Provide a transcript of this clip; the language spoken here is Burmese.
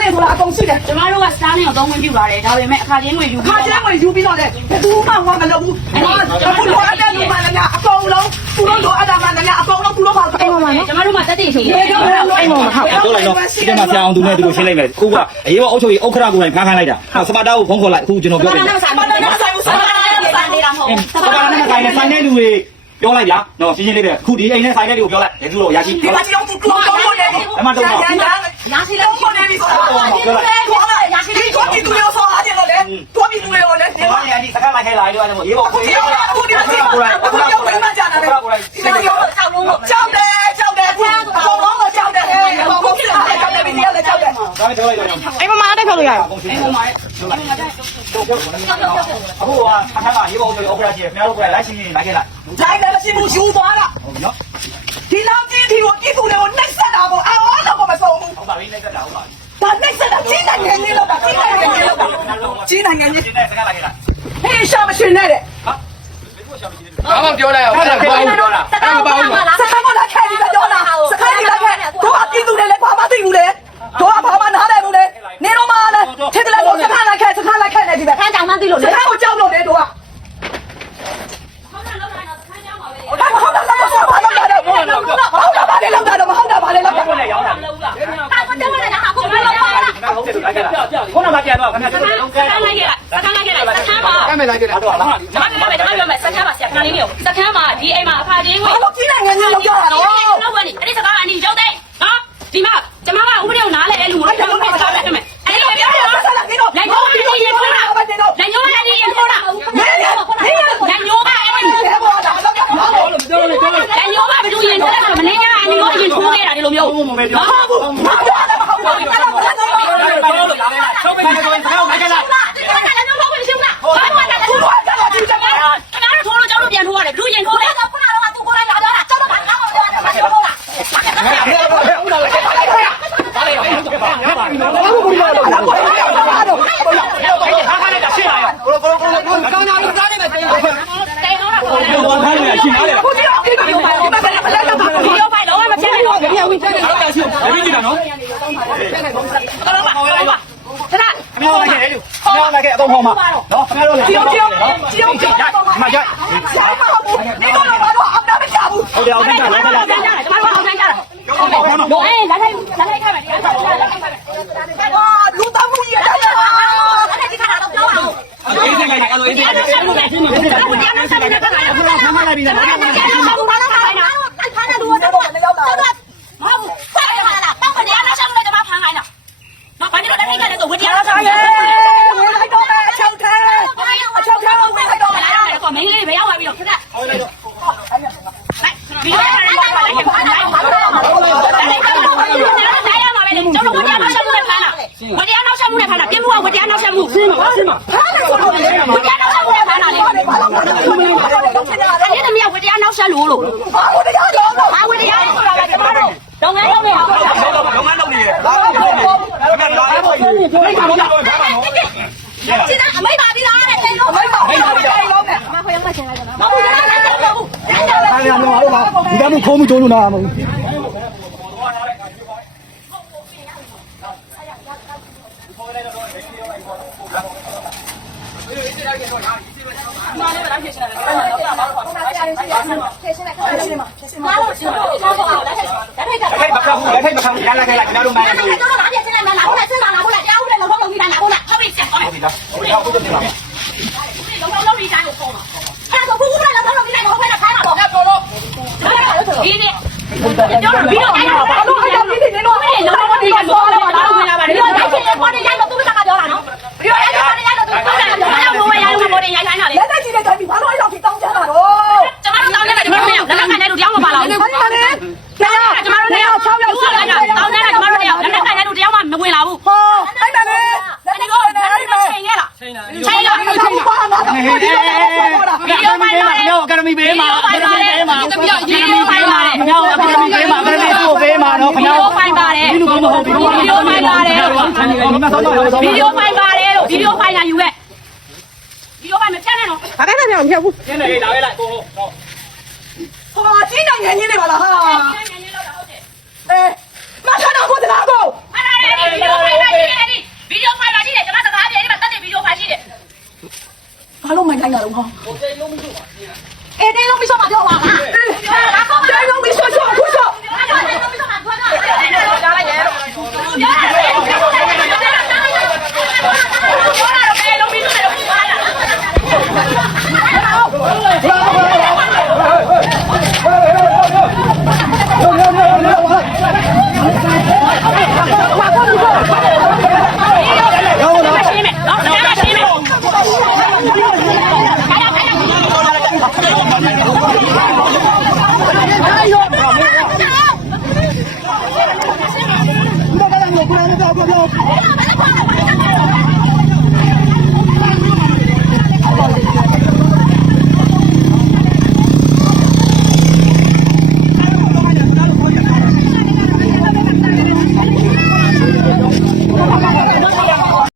လင်းဆိုတာအကုန်ရှိတယ်ကျမတို့ကစတားလင်းကိုသုံးဝင်ပြပါတယ်ဒါပေမဲ့အခါချင်းငွေယူခါကျဲဝင်ယူပြီးတော့လေဘယ်သူမှဝါမလုပ်ဘူးအခုလိုအပ်တဲ့လူမှလည်းအကုန်လုံးသူတို့လိုအပ်တာမှလည်းအကုန်လုံးသူတို့ပါအိမ်မှာနော်ကျမတို့ကတက်တည်ရှိတယ်အိမ်မှာအိမ်မှာဟုတ်တို့လိုက်တော့ဒီထဲမှာဆရာအောင်သူနဲ့သူတို့ရှင်းလိုက်မယ်ခုကအရေးပေါ်အုပ်ချုပ်ရေးဥက္ခရာကိုယ်တိုင်ဖမ်းခိုင်းလိုက်တာစပါတာကိုဖုန်းခေါ်လိုက်အခုကျွန်တော်ပြောတယ်ဆိုင်မတော်ဆိုင်ဘူးဆိုင်နေတာမဟုတ်စပါတာနဲ့ဆိုင်နဲ့ဆိုင်တဲ့လူတွေပြောလိုက်ဗျာနော်ရှင်းရှင်းလေးပဲခုဒီအိမ်နဲ့ဆိုင်တဲ့လူကိုပြောလိုက်ဘယ်သူတော့ရရှိဒီမှာကြောက်သူတို့တော့နေတယ်အမှတော့ညာညာရာရှိလုံးကိုနေပြီဆိုတာ ရာရှိလေးကိုဒီသူရောဆောအားတယ်လို့လေတွားပြီးသူရောလေဒီမှာလည်းဒီစကားလိုက်ခဲလာတယ်တော့ရေးပေါ်ကိုရေးပေါ်အခုဒီမှာအခုဒီရောက်ပြန်မှကြာတယ်ဒီမှာရောကြောက်လုံးကြောက်တယ်ကြောက်တယ်ကိုဘောဘောမကြောက်တယ်ဘောဘောဖြစ်တယ်ကြောက်တယ်ဒီရလည်းကြောက်တယ်ဒါနဲ့ပြောလိုက်တော့အိမ်မှာတက်ခေါ်လို့ရအောင်အခုကအခါကရေးပေါ်ဆိုဥက္ခရာကြီးခင်ဗျားတို့ကလိုက်ရှင်းလိုက်ခဲ့လိုက်လိုက်လည်းမရှိဘူးယူသွားတာဟုတ်နော်ဒီလောက်ကြီးဒီကိုပြည်သူတွေကိုနှိပ်စက်တာကိုအော်အော်တော့မဆုံးဘူးဟုတ် ပါပြီလိုက်တာဟုတ်ပါပြီဒါနှိပ်စက်တာကြီးနိုင်ငံကြီးလောက်တာကြီးနိုင်ငံကြီးလောက်တာကြီးနိုင်ငံကြီးရှင်းတဲ့စကားလိုက်ခဲ့လိုက်ဟေးရှာမရှင်နဲ့တဲ့ဘာမှပြောလိုက်အောင်အဲ့ဒါဘာလို့ပြောတာအဲ့ဒါဘာလို့ စခန်းကလာခဲပြီးတော့လာစခန်းကြီးလာခဲတို့ကပြည်သူတွေလည်းဘာမှသိဘူးလေတို့ကဘာမှနားလည်းဘူးလေနေတော့မှလည်းထစ်တယ်လို့စခန်းလာခဲစခန်းလာခဲနေဒီပဲ ခန်းကြောင်မှန်းသိလို့ စ လေ ခန်းကိုကြောက်လို့လေတို့ကဟုတ်တာဟုတ်တာလောက်ဆောဘာလောက်တာတော့ဟုတ်တာဘာလဲလောက်တာတော့ဟုတ်တာဘာလဲလောက်တာ ကိုလည်းရောင်းတာ ဟာကိုတက်ဝင်တာဟာကိုမလောက်ပါ ဘူးခင်ဗျားဟုတ်တယ်လိုက်ခဲ့လိုက်ခုနကပြန်တော့ခင်ဗျားတို့လုံးကဲစကန်းလိုက်ခဲ့စကန်းလိုက်ခဲ့စကန်းမှာကမ်းမယ်လိုက်တယ်တော့လားကျမပြောမယ်ကျမပြောမယ်စကန်းမှာဆရာခဏလေးမျိုးစကန်းမှာဒီအိမ်မှာအခါချင်းငွေဘာလို့ကြီးနိုင်ငံကြီးလောက်ကြတာတော့လောက်ဝင်အဲ့ဒီစကားအနီရုပ်သိနော်ဒီမှာကျမကဥပဒေကိုနားလဲတဲ့လူကိုကျွန်တော်ပြောပြမယ်အဲ့ဒီပြောပြတော့လိုက်တော့ပြီးရင်ခေါ်တာလိုက်ညိုးလိုက်ရင်ခေါ်တာလိုက်ညိုးကအဲ့ဒီဘယ်ဘောတာလောက်ကြမှာလို့ပြောလိုက်ပြောလိုက်လိုက်ညိုးကဘယ်သူရင်ခေါ်တာမနေညာအနီကိုရင်ထိုးခဲ့တာဒီလိုမျိုးဘုံမမေပြောဟုတ် ဗျားလိုက်ခဲ့အကုန်ဟောမှာနော်ခင်ဗျားတို့လည်းဒီလိုပြောဒီလိုပြောတော့မကြိုက်ရှာမဟုတ်ဘူးဒီလိုတော့တော့အောင်တာမချဘူးဟုတ်တယ်အောင်တယ် လိုက်ခဲ့လိုက်ကျန်ကြတယ်ကျွန်တော်အောင်ကျန်ကြတယ်တော့အေးလာလိုက်လာလိုက်ခိုင်းမယ်ဒီကတော့လာလိုက်ခိုင်းမယ်ဟာလူသားမှုကြီးရတယ်ဟာအဲ့ဒီခါတော့ပြောအောင်အေးနေလိုက်အဲ့လိုအေးနေဒီကတော့ဆက်မှုနဲ့ဒီကတော့ဆက်မှုနဲ့ခါလိုက်အခုတော့ဆမ်းမလိုက်ပြီလားအဲ့ဒါကဘာလို့ခိုင်းတာအဲ့ခါနဲ့လူကတော့တော့လည်းရောက်တာမဟုတ်ဘူးဆက်ရတာလားတော့ဘယ်နဲ့ဆက်မှုနဲ့ကျွန်မဖမ်းခိုင်းတာမဘာလို့လက်ထိုက်ခဲ့လဲဆိုဝတရားကာဆောင်းရရေဝင်လိုက်တော့မယ်အချောက်ထဲအချောက်ထဲဝင်လိုက်တော့မယ်ကောမင်းလေးပဲရောက်သွားပြီတော့ခက်ဟုတ်လိုက်တော့လိုက်ဒီလိုလိုက်လိုက်လိုက်လိုက်လိုက်လိုက်လိုက်ရမှာပဲလေကျွန်တော်ဝတရားနောက်ဆက်မှုနဲ့ဖမ်းတာဝတရားနောက်ဆက်မှုနဲ့ဖမ်းတာပြမှုကဝတရားနောက်ဆက်မှု ဆင်းပါဆင်းပါဟာလည်းဆိုတော့ဝတရားနောက်ဆက်မှုနဲ့ဖမ်းတာလေဘာလို့ဘာလို့ဘာလို့ဖြစ်နေတာလဲအဲ့ဒီသမီးကဝတရားနောက်ဆက်လို့လို့ဘာလို့တရားတော့ဟာဝတရားဆိုတာကကျမတို့လုပ်ငန်းလုပ်နေတာလုံးလုံးလုံးလုံးလုံးနေတယ်ဘာလို့လဲခင်ဗျားတော့အဲ့လိုပြောလိုက်တာတော့ဘာမှမဟုတ်စီနာအမိတ်ပါပြီလားတဲ့လို့မိမမိမလေးလုံးနဲ့မဟုတ်ဘူးကျမလည်းမဟုတ်ဘူးအားရတော့ဟာဒီကမှုခိုးမှုတိုးလို့နာမဟုတ်မားလို့ရှင်တို့တော့တော့လက်ထက်လက်ထက်ကအဲ့ဒီဘက်ကဘူးလက်ထိုက်ဘက်ကဘူးရလာခဲ့လိုက်ခင်ဗျားတို့မိုင်းအဲ့ဒါနေကကျွန်တော်လာပြချင်းလိုက်မှာလားဟုတ်လားချင်းလာလားဟုတ်လားတရားဥပဒေမဟုတ်လို့မိတာလားဟုတ်လားဟုတ်ပြီဆက်သွားမယ်ပြီလားဟုတ်ပြီဟုတ်ပြီလားလုံးလုံးလုံးဒီတိုင်းကိုခေါ်မှာအဲ့ဒါဆိုခုခုလည်းလုံးလုံးဒီတိုင်းမဟုတ်ဘဲ နဲ့ခိုင်းတာပေါ့တော်တော် ဟေးဗီဒီယိုပိုင်းမှာညောအကယ်ဒမီပေးမှာအကယ်ဒမီပေးမှာအကယ်ဒမီပေးမှာညောအကယ်ဒမီပေးမှာအကယ်ဒမီကိုပေးမှာနော်ခဏဗီဒီယိုပိုင်းပါတယ်ဗီဒီယိုပိုင်းပါတယ်ဗီဒီယိုပိုင်းပါတယ်လို့ဗီဒီယိုပိုင်းလာယူခဲ့ဗီဒီယိုပိုင်းမပြတ်နဲ့နော်ဘာကနဲ့မပြတ်ဘူးရှင်းတယ်လာပဲလိုက်ကိုဟုတ်ဟောကြီးနိုင်ငယ်ကြီးနေပါလားဟာအဲမထားတော့ဘူးတလားကိုအဲ့ဒါလေးဗီဒီယိုဖိုင်ပါရှိတယ်ကျွန်မသသားပြေဒီမှာတက်တဲ့ဗီဒီယိုဖိုင်ရှိတယ် ဘာလို့မိုင်းတိုင်းတာလဲဟောအေးတင်းလုံးပြီးဆိုမှပြောပါလားတိုင်း Oh, my God.